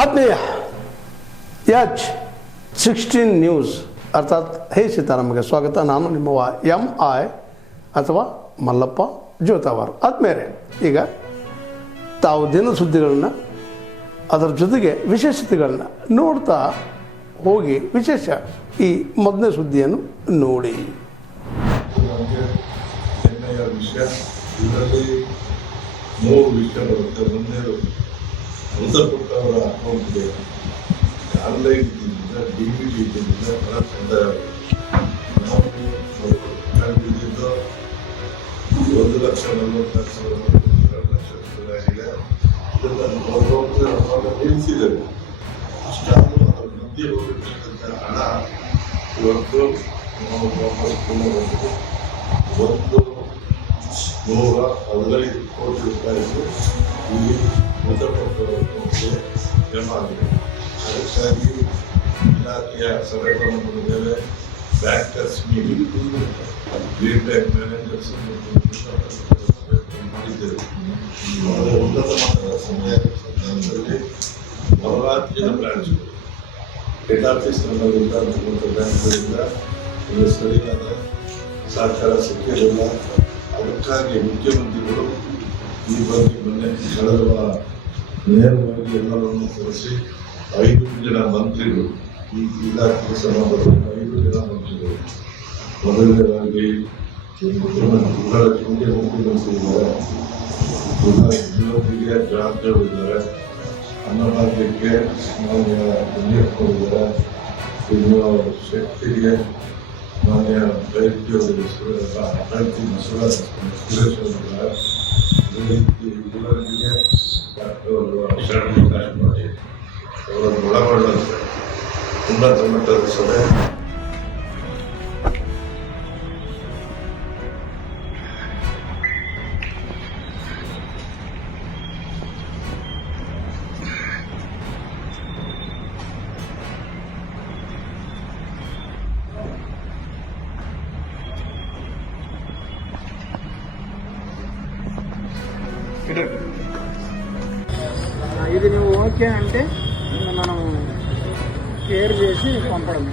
ಆತ್ಮೀಯ H16 news ಅರ್ಥಾತ್ ಹೇ ಸೀತಾರಾಮಗೆ ಸ್ವಾಗತ. ನಾನು ನಿಮ್ಮವ MI ಅಥವಾ ಮಲ್ಲಪ್ಪ ಜೋತಾವಾರ್. ಆದ್ಮೇಲೆ ಈಗ ತಾವು ದಿನ ಸುದ್ದಿಗಳನ್ನ ಅದರ ಜೊತೆಗೆ ವಿಶೇಷತೆಗಳನ್ನ ನೋಡ್ತಾ ಹೋಗಿ ವಿಶೇಷ ಈ ಮೊದಲನೇ ಸುದ್ದಿಯನ್ನು ನೋಡಿ. ಇದರಲ್ಲಿ 3 ವಿಷಯ ಬರುತ್ತೆ. ಒಂದೇದು ಮೃತಪಟ್ಟವರ ಅಕೌಂಟ್ಗೆ ಆನ್ಲೈನ್ DBT ಇದರಿಂದ ಹಣ ಸಂದಾಯ. ನಾವು ಕಂಡಿದ್ದು 1,40,00,000 2 ಲಕ್ಷ ಆಗಿದೆ. ಇದನ್ನು ನಿಲ್ಲಿಸಿದ್ದಾರೆ. ಅಷ್ಟಾದರೂ ಅದರ ಮಧ್ಯೆ ಹೋಗಿರ್ತಕ್ಕಂಥ ಹಣ ಇವತ್ತು ನಾವು ವಾಪಸ್ ಬಂದಿದೆ. 115 ಕೋಟಿ ರೂಪಾಯಿಗಳು ಇಲ್ಲಿ ಮೃತಪಟ್ಟವರಿಗೆ ಜಮಾ ಆಗಿದೆ. ಅದಕ್ಕಾಗಿ ಇಲಾಖೆಯ ಸಭೆಗಳನ್ನು ಮಾಡಿದ್ದೇವೆ. Bankers meeting, green bank managers ಮಾಡಿದ್ದೇವೆ. ಉನ್ನತ ಮಟ್ಟದ ಸಮಯ ಸಂದರ್ಭದಲ್ಲಿ ನವರಾತ್ರಿಯ ಬ್ರಾಂಚ್ಗಳು ಹೆಡ್ ಆಫೀಸ್ ನಮ್ಮಲ್ಲಿಂದ ಬ್ಯಾಂಕ್ಗಳಿಂದ ಇದು ಸರಿಯಾದ ಸಹಕಾರ ಸಿಕ್ಕಿರಲಿಲ್ಲ. ಅದಕ್ಕಾಗಿ ಮುಖ್ಯಮಂತ್ರಿಗಳು ಈ ಬಗ್ಗೆ ಮೊನ್ನೆ ಕಳೆದ ವಾರ ನೇರವಾಗಿ ಎಲ್ಲರನ್ನು ಕರೆಸಿ 5 ಜನ ಮಂತ್ರಿಗಳು, ಈ ಇಲಾಖೆಗೆ ಸಂಬಂಧಪಟ್ಟ 5 ಜನ ಮಂತ್ರಿಗಳು, ಮೊದಲನೇದಾಗಿ ಮುಖ್ಯಮಂತ್ರಿ ಇದ್ದಾರೆ, ಗೃಹೋದ್ಯೋಗಿಗೆ ಜಾರ್ಜ್ ಇದ್ದಾರೆ, ಅನ್ನಭಾಗ್ಯಕ್ಕೆ ಮಾನ್ಯ ಇದ್ದಾರೆ, ಇನ್ನು ಶಕ್ತಿಗೆ ಮಾನ್ಯ ಬೈದ್ಯ ಸುರೇಶ್ ಇದ್ದಾರೆ, ಗುರುಗಳಿಗೆ ಡಾಕ್ಟರ್ ಶರಣ ಮಾಡಿ ಅವರನ್ನು ಒಳಗೊಳ್ಳುವಂಥ ಉನ್ನತ ಮಟ್ಟದ ಸಭೆ. ఇది నువ్వు ఓకే అంటే మనం కేర్ చేసి పంపడం.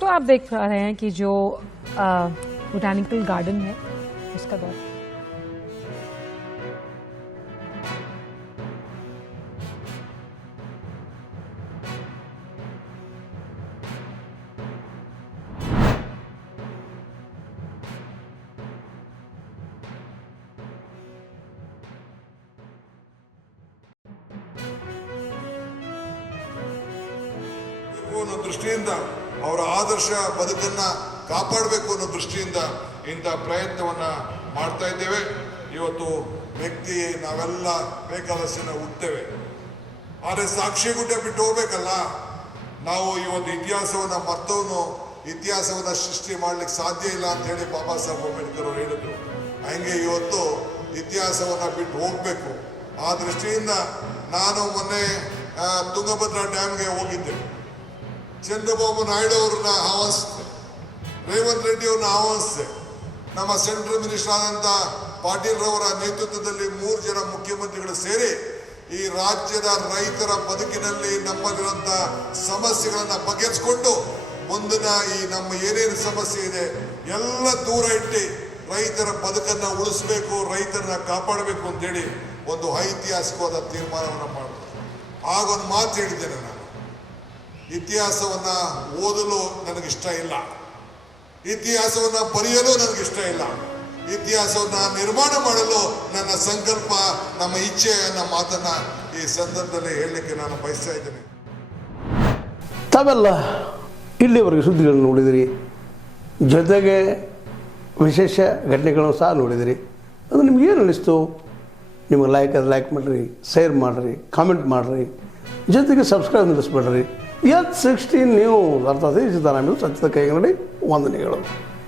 तो आप देख पा रहे हैं कि जो बोटानिकल गार्डन है उसका दौर ಅನ್ನೋ ದೃಷ್ಟಿಯಿಂದ ಅವರ ಆದರ್ಶ ಬದುಕನ್ನ ಕಾಪಾಡಬೇಕು ಅನ್ನೋ ದೃಷ್ಟಿಯಿಂದ ಇಂಥ ಪ್ರಯತ್ನವನ್ನ ಮಾಡ್ತಾ ಇದ್ದೇವೆ. ಇವತ್ತು ವ್ಯಕ್ತಿ ನಾವೆಲ್ಲ ಬೇಕಾದಷ್ಟನ್ನ ಹುಡ್ತೇವೆ, ಆದರೆ ಸಾಕ್ಷಿ ಗುಡ್ಡೆ ಬಿಟ್ಟು ಹೋಗ್ಬೇಕಲ್ಲ. ನಾವು ಈ ಒಂದು ಇತಿಹಾಸವನ್ನು ಮರ್ತವನು ಇತಿಹಾಸವನ್ನು ಸೃಷ್ಟಿ ಮಾಡ್ಲಿಕ್ಕೆ ಸಾಧ್ಯ ಇಲ್ಲ ಅಂತ ಹೇಳಿ ಬಾಬಾ ಸಾಹೇಬ್ ಅಂಬೇಡ್ಕರ್ ಅವರು ಹೇಳಿದ್ರು. ಹಂಗೆ ಇವತ್ತು ಇತಿಹಾಸವನ್ನು ಬಿಟ್ಟು ಹೋಗ್ಬೇಕು. ಆ ದೃಷ್ಟಿಯಿಂದ ನಾನು ಮೊನ್ನೆ ತುಂಗಭದ್ರಾ ಡ್ಯಾಮ್ಗೆ ಹೋಗಿದ್ದೆ. ಚಂದ್ರಬಾಬು ನಾಯ್ಡು ಅವ್ರನ್ನ ಆಹ್ವಾನಿಸಿದೆ, ರೇವಂತ್ ರೆಡ್ಡಿ ಅವ್ರನ್ನ ಆಹ್ವಾನಿಸಿದೆ. ನಮ್ಮ ಸೆಂಟ್ರಲ್ ಮಿನಿಸ್ಟರ್ ಆದಂಥ ಪಾಟೀಲ್ ರವರ ನೇತೃತ್ವದಲ್ಲಿ 3 ಜನ ಮುಖ್ಯಮಂತ್ರಿಗಳು ಸೇರಿ ಈ ರಾಜ್ಯದ ರೈತರ ಬದುಕಿನಲ್ಲಿ ನಮ್ಮಲ್ಲಿರುವಂಥ ಸಮಸ್ಯೆಗಳನ್ನು ಬಗೆಹರಿಸಿಕೊಂಡು ಮುಂದಿನ ಈ ನಮ್ಮ ಏನೇನು ಸಮಸ್ಯೆ ಇದೆ ಎಲ್ಲ ದೂರ ಇಟ್ಟು ರೈತರ ಬದುಕನ್ನು ಉಳಿಸ್ಬೇಕು, ರೈತರನ್ನ ಕಾಪಾಡಬೇಕು ಅಂತೇಳಿ ಒಂದು ಐತಿಹಾಸಿಕವಾದ ತೀರ್ಮಾನವನ್ನು ಮಾಡಿದ್ರು. ಆಗೊಂದು ಮಾತು ಹೇಳಿದ್ದೇನೆ ನಾನು, ಇತಿಹಾಸವನ್ನು ಓದಲು ನನಗಿಷ್ಟ ಇಲ್ಲ, ಇತಿಹಾಸವನ್ನು ಬರೆಯಲು ನನಗಿಷ್ಟ ಇಲ್ಲ, ಇತಿಹಾಸವನ್ನು ನಿರ್ಮಾಣ ಮಾಡಲು ನನ್ನ ಸಂಕಲ್ಪ, ನಮ್ಮ ಇಚ್ಛೆ ಅನ್ನೋ ಮಾತನ್ನ ಈ ಸಂದರ್ಭದಲ್ಲಿ ಹೇಳಲಿಕ್ಕೆ ನಾನು ಬಯಸ್ತಾ ಇದ್ದೇನೆ. ತಾವೆಲ್ಲ ಇಲ್ಲಿವರೆಗೆ ಸುದ್ದಿಗಳನ್ನು ನೋಡಿದಿರಿ, ಜೊತೆಗೆ ವಿಶೇಷ ಘಟನೆಗಳನ್ನು ಸಹ ನೋಡಿದಿರಿ. ಅದು ನಿಮಗೇನು ಅನ್ನಿಸ್ತು? ನಿಮಗೆ ಲೈಕ್ ಮಾಡಿರಿ, ಶೇರ್ ಮಾಡಿರಿ, ಕಾಮೆಂಟ್ ಮಾಡಿರಿ, ಜೊತೆಗೆ ಸಬ್ಸ್ಕ್ರೈಬ್ ನಿಲ್ಲಿಸ್ಬೇಡ್ರಿ. H16 ನ್ಯೂಸ್ ಅರ್ಥಾತ್ ಸಿದ್ದರಾಮಯ್ಯ ಸತ್ಯದ ಕೈಗನ್ನಡಿ ವಂದನೆಗಳು.